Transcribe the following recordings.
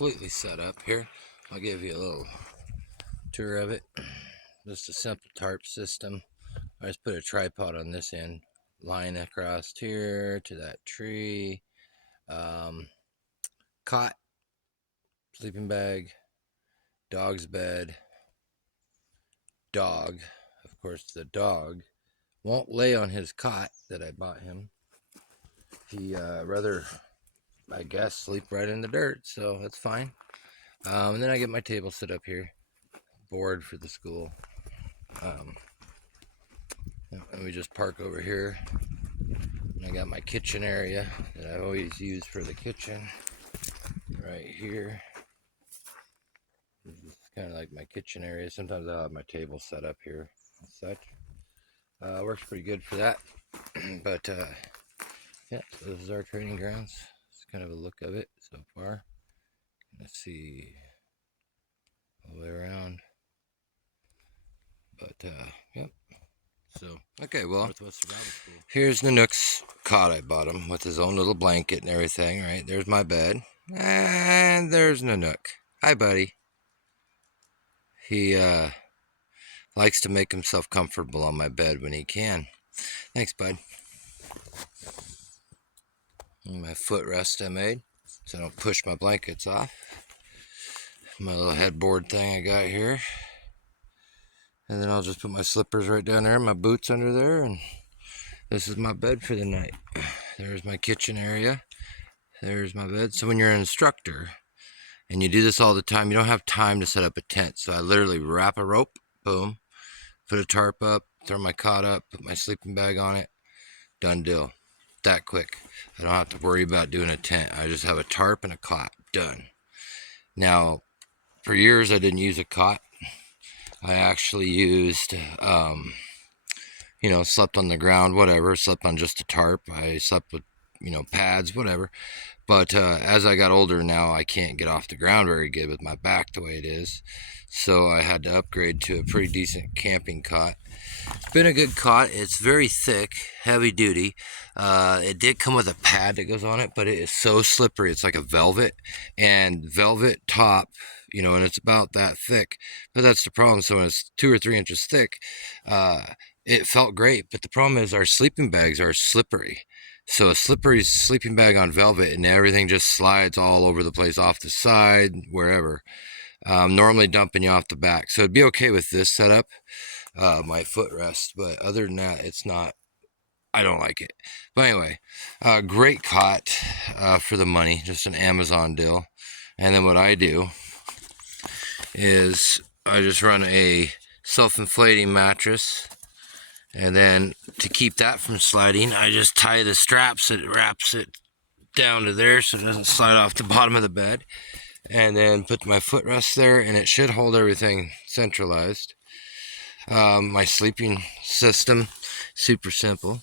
completely set up here. I'll give you a little tour of it. Just a simple tarp system. I just put a tripod on this end, line across here to that tree. Cot, sleeping bag, dog's bed, dog. Of course, the dog won't lay on his cot that I bought him. He rather, I guess, sleep right in the dirt, so that's fine. And then I get my table set up here, board for the school. And we just park over here. And I got my kitchen area that I always use for the kitchen right here. This is kind of like my kitchen area. Sometimes I'll have my table set up here and such. Works pretty good for that. But yeah, so this is our training grounds. It's kind of a look of it so far. Let's see all the way around. But yep. So okay, well, here's Nanook's cot. I bought him with his own little blanket and everything. Right there's my bed, and there's Nanook. Hi, buddy. He likes to make himself comfortable on my bed when he can. Thanks, bud. And my footrest I made so I don't push my blankets off. My little headboard thing I got here. And then I'll just put my slippers right down there, my boots under there, and this is my bed for the night. There's my kitchen area. There's my bed. So when you're an instructor and you do this all the time, you don't have time to set up a tent. So I literally wrap a rope, boom, put a tarp up, throw my cot up, put my sleeping bag on it, done deal. That quick. I don't have to worry about doing a tent. I just have a tarp and a cot, done. Now, for years I didn't use a cot. I actually used, slept on the ground, whatever, slept on just a tarp. I slept with, pads, whatever. But as I got older now, I can't get off the ground very good with my back the way it is. So I had to upgrade to a pretty decent camping cot. It's been a good cot. It's very thick, heavy duty. It did come with a pad that goes on it, but it is so slippery. It's like a velvet, and velvet top, and it's about that thick. But that's the problem. So when it's 2 or 3 inches thick, it felt great. But the problem is our sleeping bags are slippery. So a slippery sleeping bag on velvet, and everything just slides all over the place, off the side, wherever. Normally dumping you off the back. So it'd be okay with this setup, my footrest. But other than that, it's not. I don't like it. But anyway, great cot for the money. Just an Amazon deal. And then what I do is I just run a self-inflating mattress, and then to keep that from sliding, I just tie the straps that wraps it down to there so it doesn't slide off the bottom of the bed, and then put my footrest there, and it should hold everything centralized. My sleeping system, super simple.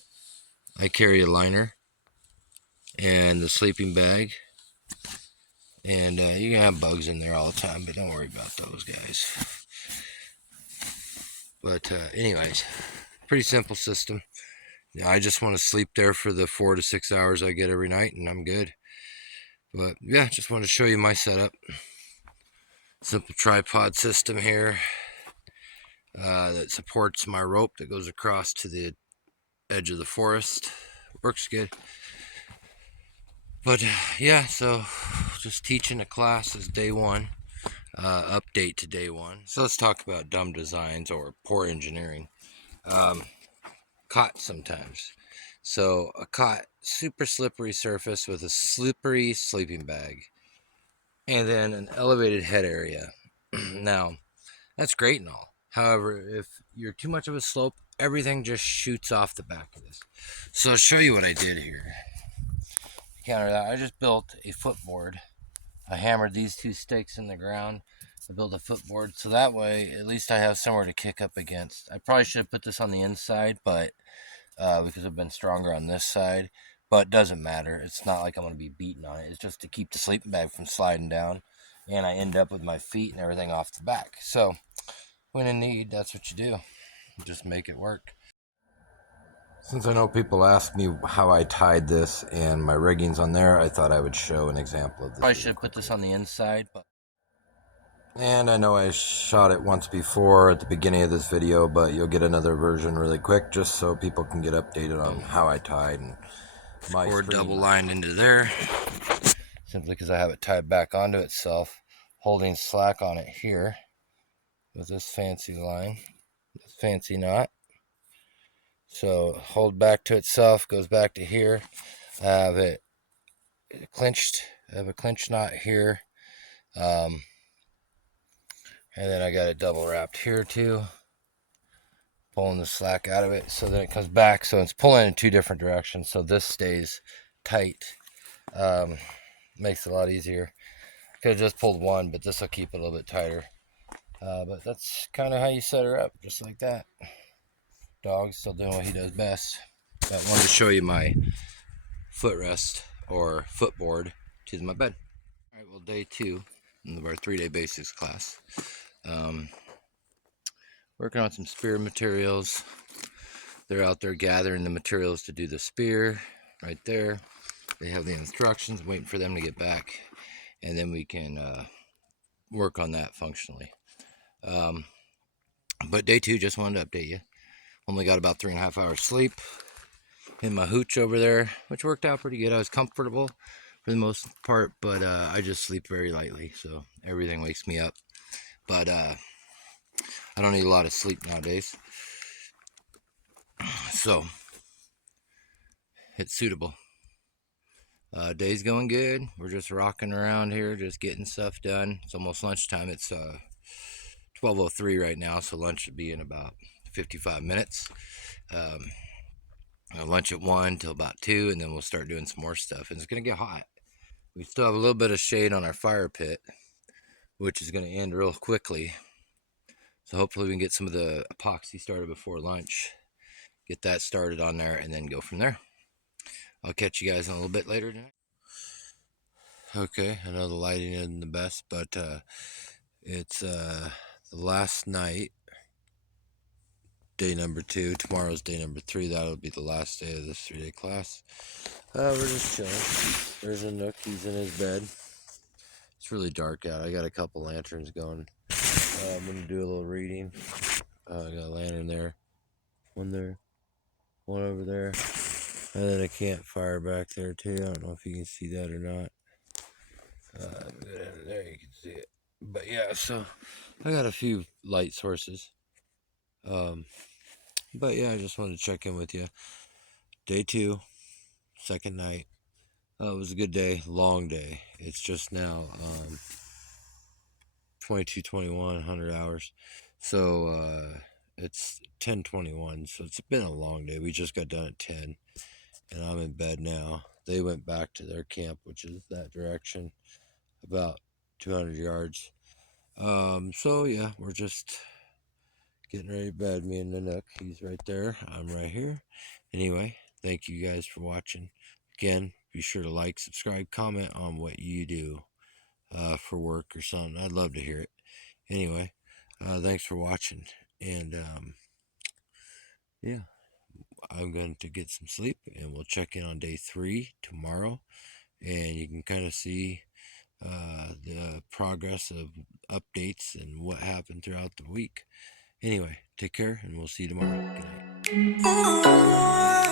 I carry a liner and the sleeping bag. And you can have bugs in there all the time, but don't worry about those guys. But anyways, pretty simple system. I just want to sleep there for the 4 to 6 hours I get every night, and I'm good. But yeah, just wanted to show you my setup. Simple tripod system here that supports my rope that goes across to the edge of the forest. Works good. But yeah, so just teaching a class is day one, update to day one. So let's talk about dumb designs or poor engineering. Cot sometimes. So a cot, super slippery surface with a slippery sleeping bag, and then an elevated head area. Now, that's great and all. However, if you're too much of a slope, everything just shoots off the back of this. So I'll show you what I did here. Counter that, I just built a footboard. I hammered these 2 stakes in the ground. I built a footboard so that way at least I have somewhere to kick up against. I probably should have put this on the inside, but because I've been stronger on this side, but it doesn't matter. It's not like I'm going to be beating on it. It's just to keep the sleeping bag from sliding down, and I end up with my feet and everything off the back. So when in need, that's what you do. You just make it work. Since I know people ask me how I tied this and my rigging's on there, I thought I would show an example of this. I should put this on the inside, but... And I know I shot it once before at the beginning of this video, but you'll get another version really quick just so people can get updated on how I tied and my cord double lined into there, simply because I have it tied back onto itself, holding slack on it here with this fancy line, this fancy knot. So hold back to itself, goes back to here. I have it clinched. I have a clinch knot here, and then I got it double wrapped here too, pulling the slack out of it. So then it comes back, so it's pulling in two different directions, so this stays tight. Makes it a lot easier. Could have just pulled one, but this will keep it a little bit tighter. But that's kind of how you set her up, just like that. Dog's still doing what he does best. But I wanted to show you my footrest or footboard to my bed. All right, well, day 2 of our 3-day basics class. Working on some spear materials. They're out there gathering the materials to do the spear right there. They have the instructions, waiting for them to get back, and then we can work on that functionally. But day 2, just wanted to update you. Only got about 3.5 hours sleep in my hooch over there, which worked out pretty good. I was comfortable for the most part, but I just sleep very lightly, so everything wakes me up. But I don't need a lot of sleep nowadays, so it's suitable. Day's going good. We're just rocking around here, just getting stuff done. It's almost lunchtime. It's 12:03 right now, so lunch should be in about 55 minutes. Lunch at 1 till about 2, and then we'll start doing some more stuff. And it's going to get hot. We still have a little bit of shade on our fire pit, which is going to end real quickly. So hopefully we can get some of the epoxy started before lunch. Get that started on there, and then go from there. I'll catch you guys in a little bit later tonight. Okay, I know the lighting isn't the best, but it's the last night, day number 2. Tomorrow's day number 3. That'll be the last day of this 3-day class. We're just chilling. There's a Nook. He's in his bed. It's really dark out. I got a couple lanterns going. I'm going to do a little reading. I got a lantern there. One there. One over there. And then a campfire back there too. I don't know if you can see that or not. There you can see it. But yeah, so I got a few light sources. But yeah, I just wanted to check in with you. Day 2, second night. It was a good day, long day. It's just now 22:21, 100 hours. So it's 10:21. So it's been a long day. We just got done at 10, and I'm in bed now. They went back to their camp, which is that direction, about 200 yards. So yeah, we're just getting ready to bed. Me and the Nook. He's right there. I'm right here. Anyway, thank you guys for watching. Again, be sure to like, subscribe, comment on what you do for work or something. I'd love to hear it. Anyway, thanks for watching. And yeah, I'm going to get some sleep, and we'll check in on day 3 tomorrow. And you can kind of see the progress of updates and what happened throughout the week. Anyway, take care, and we'll see you tomorrow. Good night.